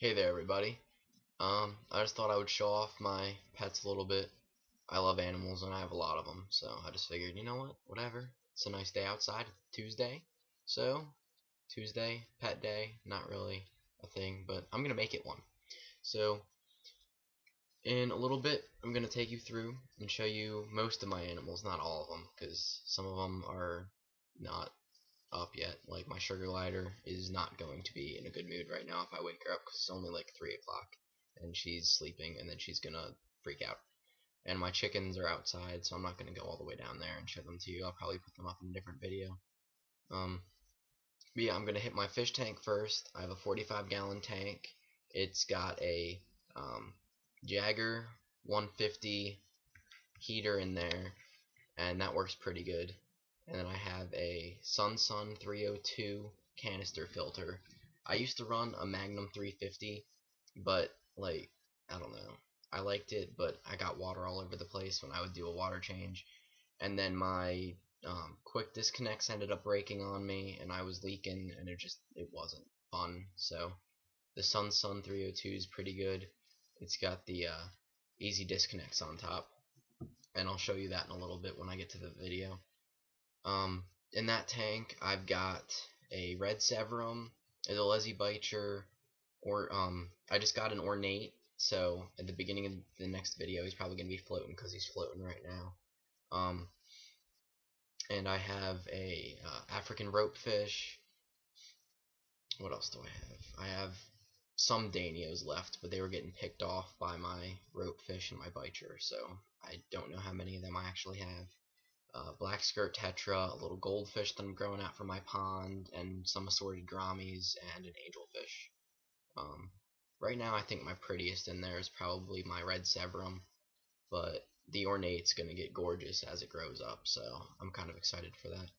Hey there, everybody. I just thought I would show off my pets a little bit. I love animals and I have a lot of them, so I just figured, you know what, whatever. It's a nice day outside, Tuesday. So, Tuesday, pet day, not really a thing, but I'm gonna make it one. So, in a little bit, I'm gonna take you through and show you most of my animals, not all of them, because some of them are not up yet. Like my sugar glider is not going to be in a good mood right now if I wake her up because it's only like 3 o'clock and she's sleeping and then she's gonna freak out. And my chickens are outside, so I'm not gonna go all the way down there and show them to you. I'll probably put them up in a different video. Um, but yeah, I'm gonna hit my fish tank first. I have a 45-gallon tank. It's got a Jagger 150 heater in there, and that works pretty good. And then I have a Sun 302 canister filter. I used to run a Magnum 350, but like I don't know, I liked it, but I got water all over the place when I would do a water change, and then my quick disconnects ended up breaking on me, and I was leaking, and it wasn't fun. So the Sun 302 is pretty good. It's got the easy disconnects on top, and I'll show you that in a little bit when I get to the video. In that tank, I've got a red severum, a Leslie Bicher, or I just got an ornate. So at the beginning of the next video, he's probably gonna be floating because he's floating right now. And I have a African ropefish. What else do I have? I have some Danios left, but they were getting picked off by my ropefish and my bicher, so I don't know how many of them I actually have. Black skirt tetra, a little goldfish that I'm growing out from my pond, and some assorted gouramis, and an angelfish. Right now, I think my prettiest in there is probably my red severum, but the ornate's going to get gorgeous as it grows up, so I'm kind of excited for that.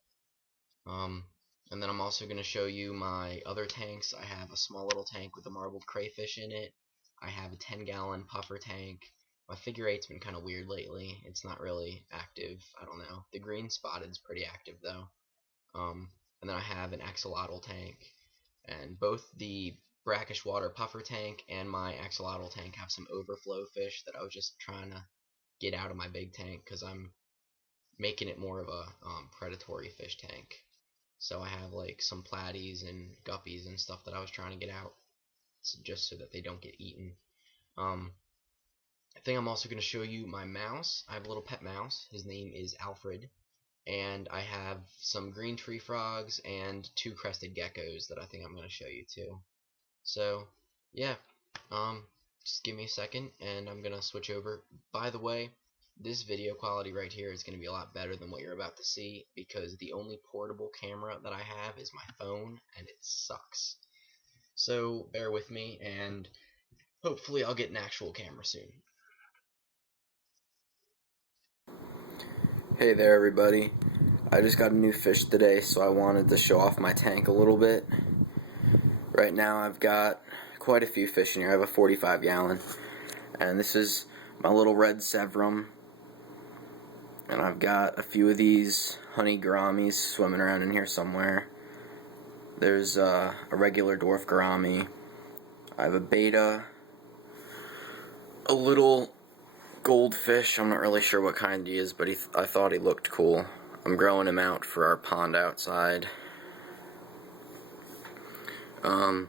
And then I'm also going to show you my other tanks. I have a small little tank with a marbled crayfish in it. I have a 10-gallon puffer tank. My figure eight's been kind of weird lately. It's not really active. I don't know. The green spotted's pretty active though. And then I have an axolotl tank, and both the brackish water puffer tank and my axolotl tank have some overflow fish that I was just trying to get out of my big tank because I'm making it more of a predatory fish tank. So I have like some platies and guppies and stuff that I was trying to get out, just so that they don't get eaten. I think I'm also going to show you my mouse. I have a little pet mouse. His name is Alfred. And I have some green tree frogs and 2 crested geckos that I think I'm going to show you too. So, yeah, just give me a second and I'm going to switch over. By the way, this video quality right here is going to be a lot better than what you're about to see because the only portable camera that I have is my phone and it sucks. So, bear with me and hopefully I'll get an actual camera soon. Hey there everybody, I just got a new fish today, so I wanted to show off my tank a little bit. Right now I've got quite a few fish in here. I have a 45-gallon, and this is my little red severum, and I've got a few of these honey gouramis swimming around in here somewhere. There's a regular dwarf gourami. I have a beta, a little goldfish. I'm not really sure what kind he is, but I thought he looked cool. I'm growing him out for our pond outside. A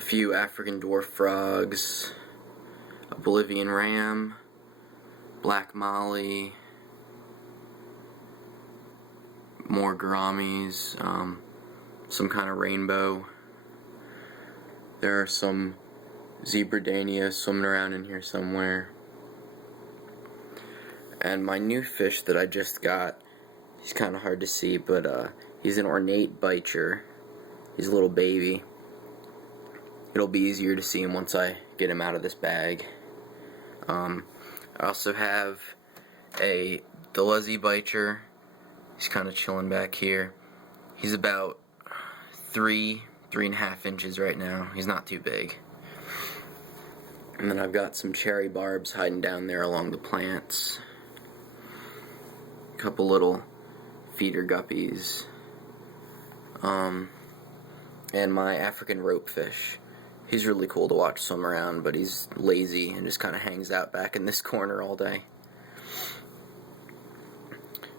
few African dwarf frogs, a Bolivian ram, black molly, more gouramis, some kind of rainbow. There are some zebradania swimming around in here somewhere. And my new fish that I just got, he's kind of hard to see, but he's an ornate bicher. He's a little baby. It'll be easier to see him once I get him out of this bag. I also have the Leslie Bicher. He's kind of chilling back here. He's about 3.5 inches right now. He's not too big. And then I've got some cherry barbs hiding down there along the plants. A couple little feeder guppies. And my African ropefish. He's really cool to watch swim around, but he's lazy and just kind of hangs out back in this corner all day.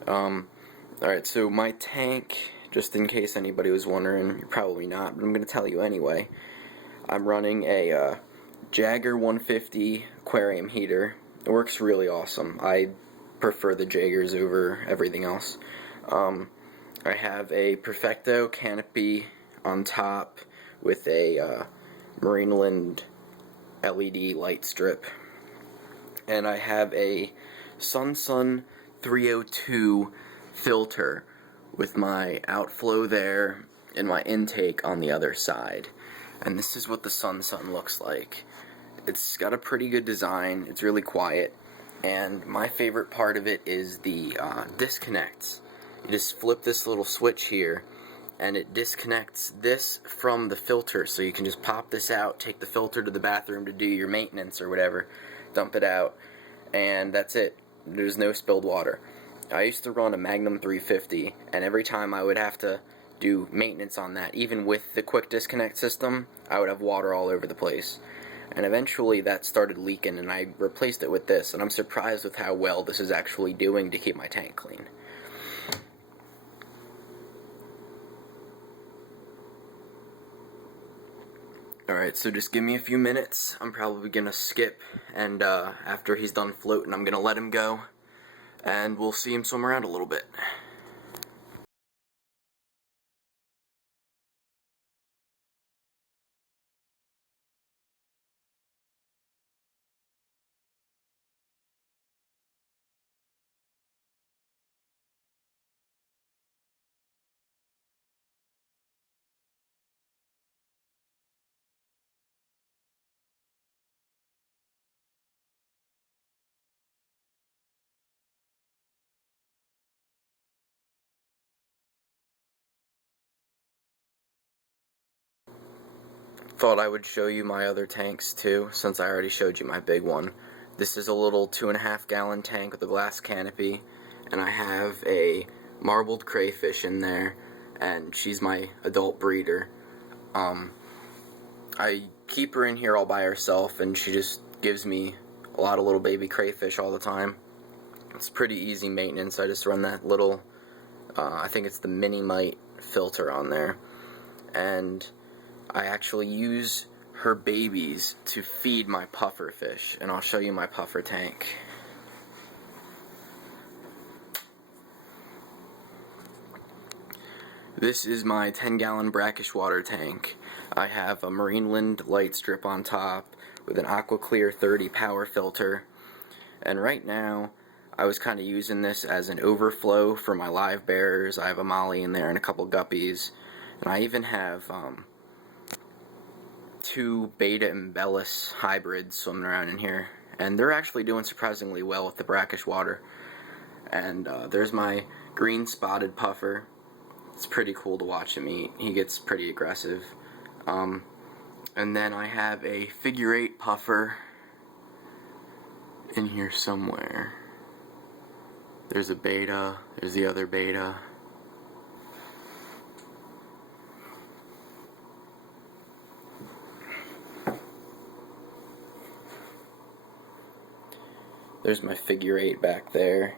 Alright, so my tank, just in case anybody was wondering, you're probably not, but I'm going to tell you anyway. I'm running a Jagger 150 aquarium heater. It works really awesome. I prefer the Jaggers over everything else. I have a Perfecto canopy on top with a Marineland LED light strip. And I have a Sun 302 filter with my outflow there and my intake on the other side. And this is what the Sun looks like. It's got a pretty good design. It's really quiet. And my favorite part of it is the disconnects. You just flip this little switch here and it disconnects this from the filter, so you can just pop this out, take the filter to the bathroom to do your maintenance or whatever, dump it out, and that's it. There's no spilled water. I used to run a Magnum 350, and every time I would have to do maintenance on that, even with the quick disconnect system, I would have water all over the place. And eventually that started leaking, and I replaced it with this, and I'm surprised with how well this is actually doing to keep my tank clean. Alright, so just give me a few minutes. I'm probably gonna skip, and after he's done floating, I'm gonna let him go, and we'll see him swim around a little bit. Thought I would show you my other tanks too, since I already showed you my big one. This is a little 2.5 gallon tank with a glass canopy, and I have a marbled crayfish in there, and she's my adult breeder. I keep her in here all by herself, and she just gives me a lot of little baby crayfish all the time. It's pretty easy maintenance. I just run that little, I think it's the mini mite filter on there, and I actually use her babies to feed my puffer fish, and I'll show you my puffer tank. This is my 10-gallon brackish water tank. I have a Marineland light strip on top with an Aqua Clear 30 power filter, and right now I was kind of using this as an overflow for my live bearers. I have a molly in there and a couple guppies, and I even have 2 beta embellus hybrids swimming around in here, and they're actually doing surprisingly well with the brackish water. And there's my green spotted puffer. It's pretty cool to watch him eat. He gets pretty aggressive. And then I have a figure 8 puffer in here somewhere. There's a beta, there's the other beta. There's my figure 8 back there.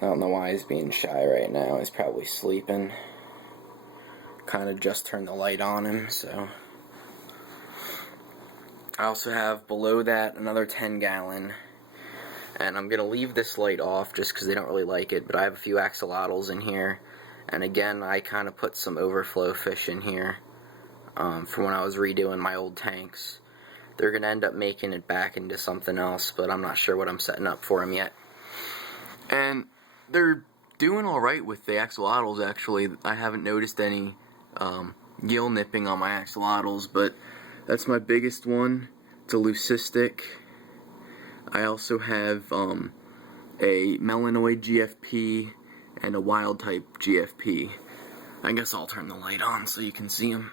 I don't know why he's being shy right now. He's probably sleeping. Kind of just turned the light on him, so. I also have below that another 10-gallon. And I'm going to leave this light off just because they don't really like it. But I have a few axolotls in here. And again, I kind of put some overflow fish in here from when I was redoing my old tanks. They're going to end up making it back into something else, but I'm not sure what I'm setting up for them yet. And they're doing alright with the axolotls, actually. I haven't noticed any gill nipping on my axolotls, but that's my biggest one. It's a leucistic. I also have a melanoid GFP and a wild type GFP. I guess I'll turn the light on so you can see them.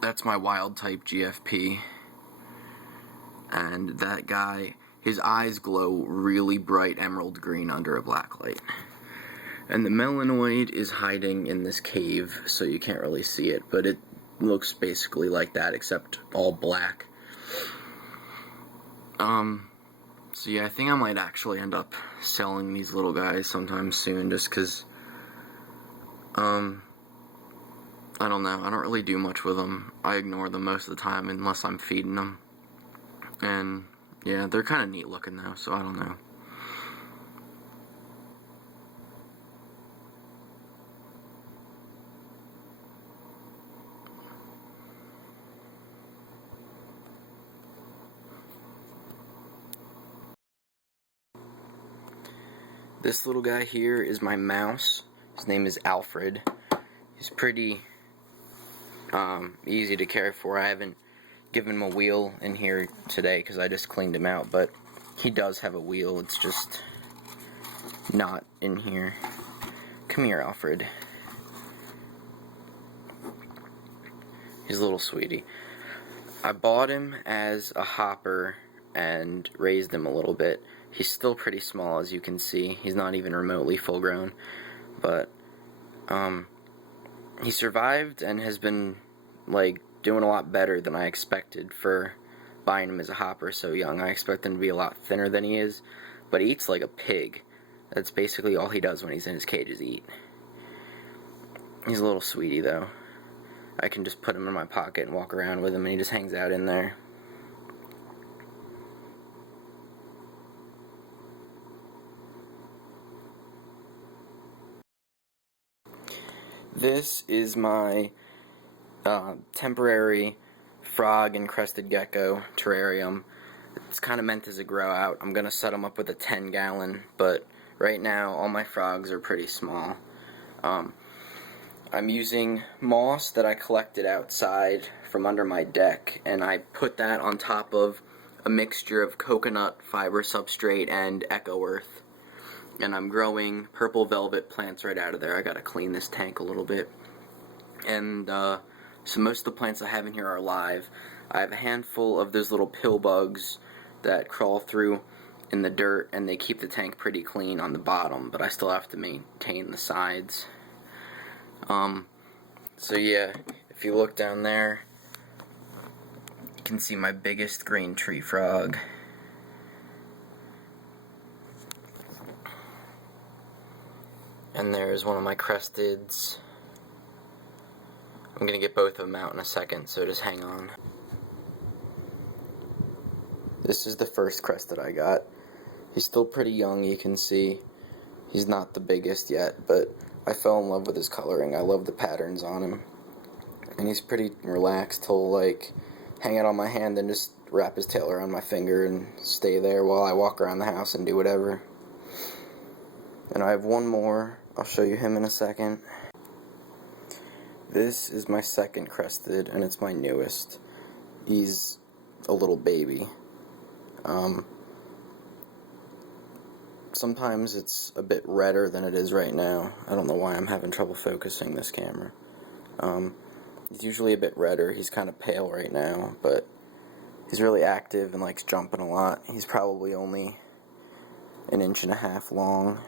That's my wild type GFP, and that guy, his eyes glow really bright emerald green under a black light. And the melanoid is hiding in this cave, so you can't really see it, but it looks basically like that, except all black. So yeah, I think I might actually end up selling these little guys sometime soon, just because, I don't know, I don't really do much with them. I ignore them most of the time unless I'm feeding them. And yeah, they're kind of neat looking though, so I don't know. This little guy here is my mouse. His name is Alfred. He's pretty easy to care for. I haven't given him a wheel in here today because I just cleaned him out, but he does have a wheel. It's just not in here. Come here, Alfred. He's a little sweetie. I bought him as a hopper and raised him a little bit. He's still pretty small, as you can see. He's not even remotely full grown, but he survived and has been like doing a lot better than I expected for buying him as a hopper so young. I expect him to be a lot thinner than he is, but he eats like a pig. That's basically all he does when he's in his cage is eat. He's a little sweetie though. I can just put him in my pocket and walk around with him, and he just hangs out in there. This is my temporary frog and crested gecko terrarium. It's kind of meant as a grow out. I'm going to set them up with a 10-gallon, but right now all my frogs are pretty small. I'm using moss that I collected outside from under my deck, and I put that on top of a mixture of coconut fiber substrate and eco earth. And I'm growing purple velvet plants right out of there. I gotta clean this tank a little bit. And so most of the plants I have in here are live. I have a handful of those little pill bugs that crawl through in the dirt, and they keep the tank pretty clean on the bottom, but I still have to maintain the sides. So yeah, if you look down there, you can see my biggest green tree frog. And there's one of my cresteds. I'm gonna get both of them out in a second, so just hang on. This is the first crested I got. He's still pretty young, you can see. He's not the biggest yet, but I fell in love with his coloring. I love the patterns on him. And he's pretty relaxed. He'll like hang out on my hand and just wrap his tail around my finger and stay there while I walk around the house and do whatever. And I have one more. I'll show you him in a second. This is my second crested, and it's my newest. He's a little baby. Sometimes it's a bit redder than it is right now. I don't know why I'm having trouble focusing this camera. He's usually a bit redder. He's kind of pale right now, but he's really active and likes jumping a lot. He's probably only 1.5 inches long.